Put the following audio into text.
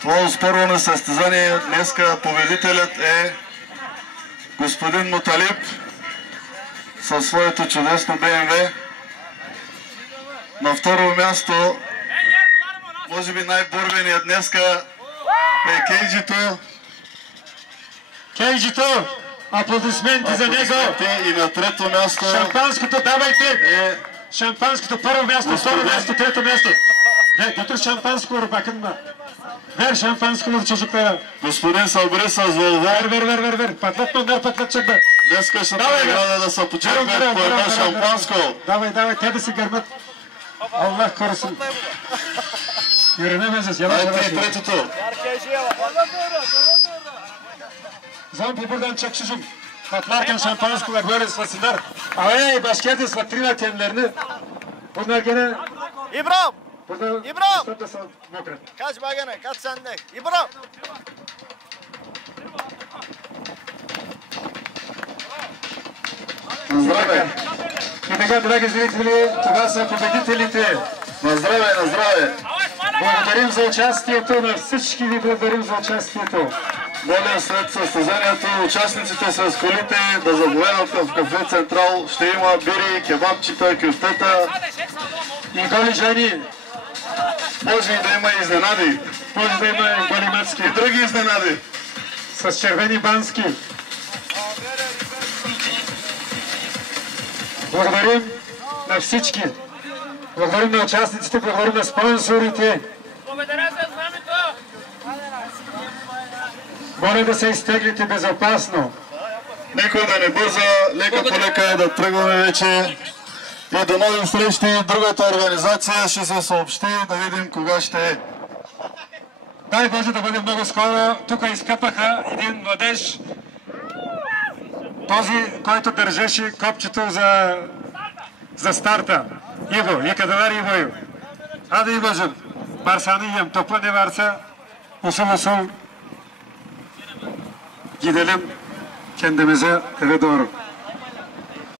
Това оспорване състезание днеска победителят е господин Муталиб със своето чудесно БМВ. На второ място, може би най-борбеният днеска е Кейджито. Кейджито, аплодисменти за него. И на трето място Шампанското давайте. Шампанското първо място, второ място, трето място. Дотър шампанско ръбакънма. Вер шампанско в чужопера. господин Сабри с Волво. Вер. Патлат мангар, патлат чакба. Днеска ще награда да се почерпят по едно шампанско. Давай, те да си гърмат. Аллах коръсъм. Юрене мезес, яла Дайте и третото. Зам пибурдан чакшышым. Патларкен шампанско горе свасындар. Ай, башкерде сватрина темлерни. Bunlar gene... İbrahim! Burada... İbrahim! Kaç bagana, kaç sende? İbrahim! Здравей! И така, драги зрители, това са победителите. На здраве! Благодарим за участието, на всички ви благодарим за участието. Моля след състезанието участниците с колите да заповядат в кафе Централ. Ще има бири, кебабчета, кюфтета. И голи жени. Може и да има изненади. Може да има и голи мацки. И други изненади. С червени бански. Благодарим на всички. Благодарим на участниците, благодарим на спонсорите. Моля да се изтеглите безопасно. Никой да не бърза, лека по лека да тръгваме вече. И до нови срещи. Другата организация ще се съобщи, да видим кога ще е. Дай Боже да бъде много скоро. Тук изкъпаха един младеж. Този, който държеше копчето за старта. Иво, Екаданар Иво. Аде Ивожен. Барсаны ем, топла не varsa usul gidelim kendimize eve doğru.